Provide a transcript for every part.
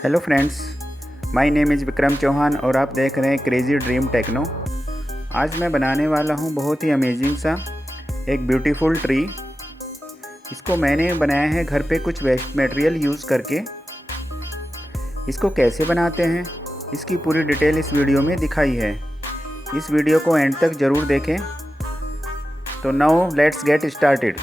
Hello friends, my name is Vikram Chauhan और आप देख रहे हैं क्रेजी ड्रीम टेक्नो। आज मैं बनाने वाला हूं बहुत ही अमेजिंग सा एक ब्यूटीफुल ट्री। इसको मैंने बनाया है घर पे कुछ वेस्ट मटेरियल यूज़ करके। इसको कैसे बनाते हैं इसकी पूरी डिटेल इस वीडियो में दिखाई है। इस वीडियो को एंड तक ज़रूर देखें। तो नाउ लेट्स गेट स्टार्टेड।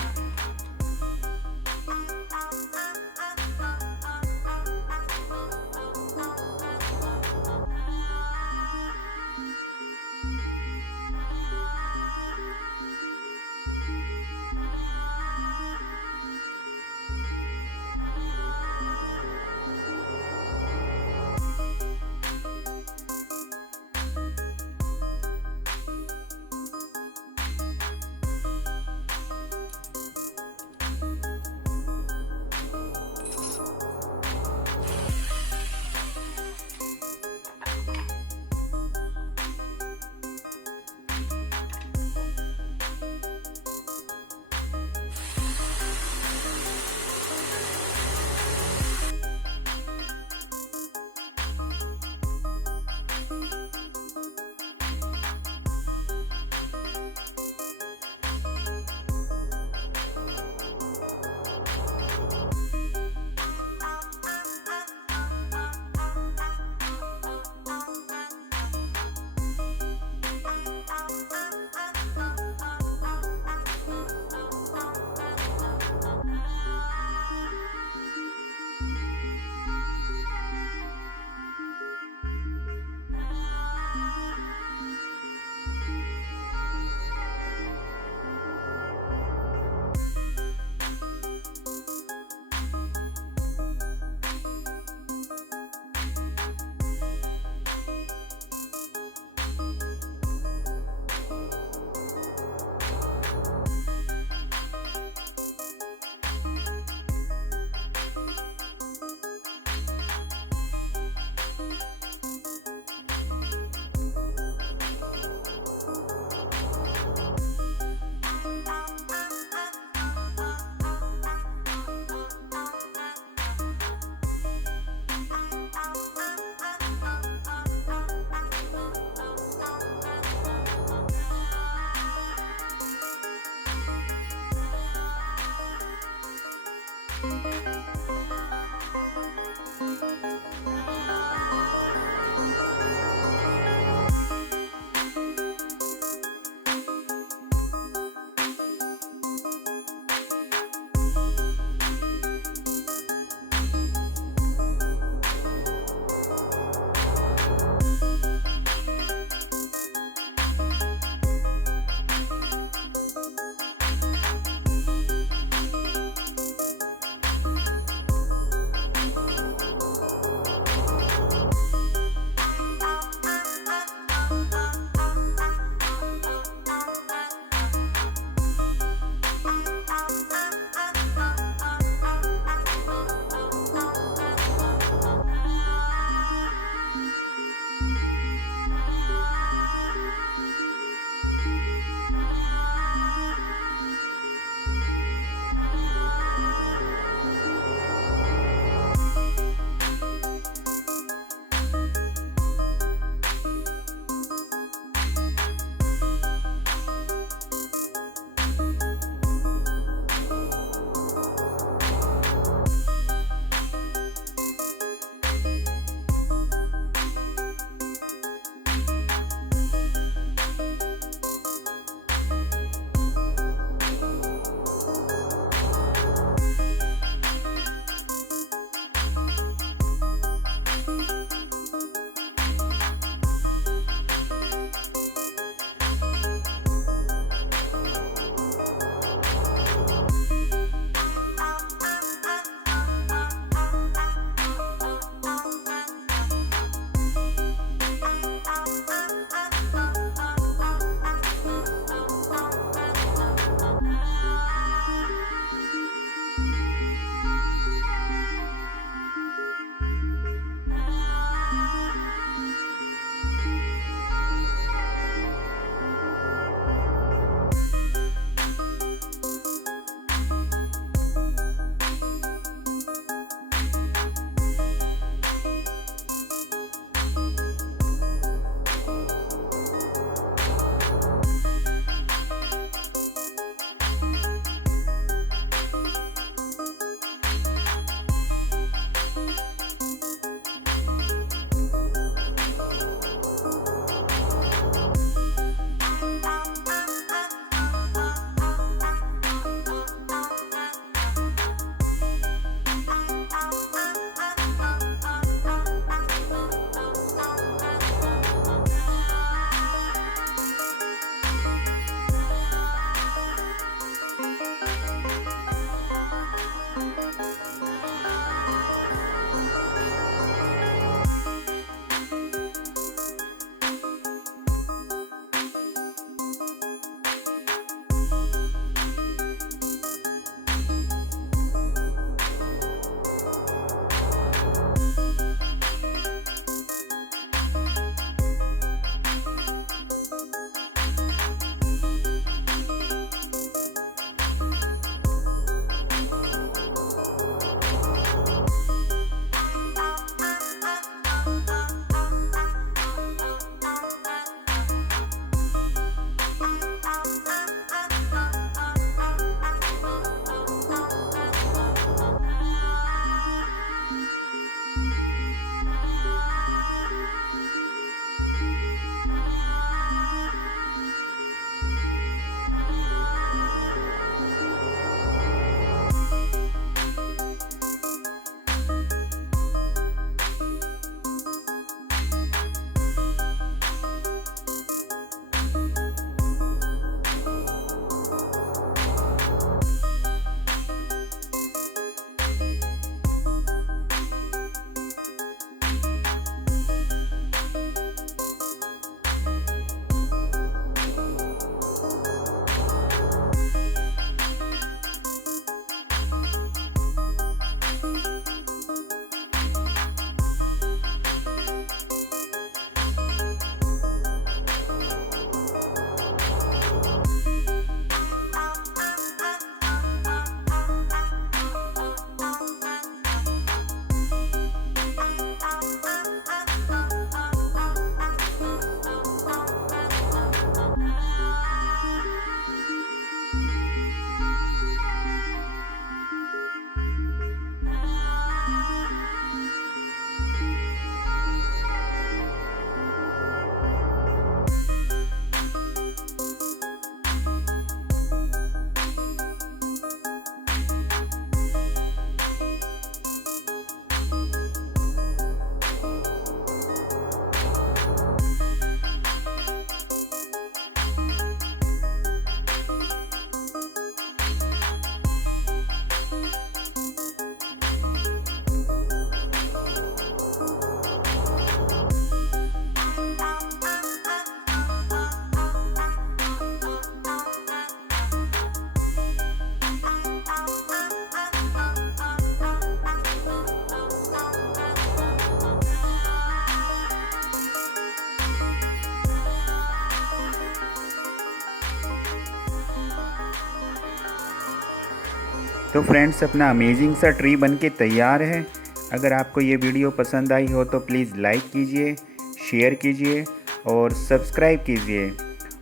तो फ्रेंड्स, अपना अमेजिंग सा ट्री बनके तैयार है। अगर आपको ये वीडियो पसंद आई हो तो प्लीज़ लाइक कीजिए, शेयर कीजिए और सब्सक्राइब कीजिए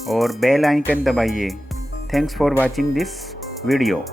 और बेल आइकन दबाइए। Thanks for watching this video.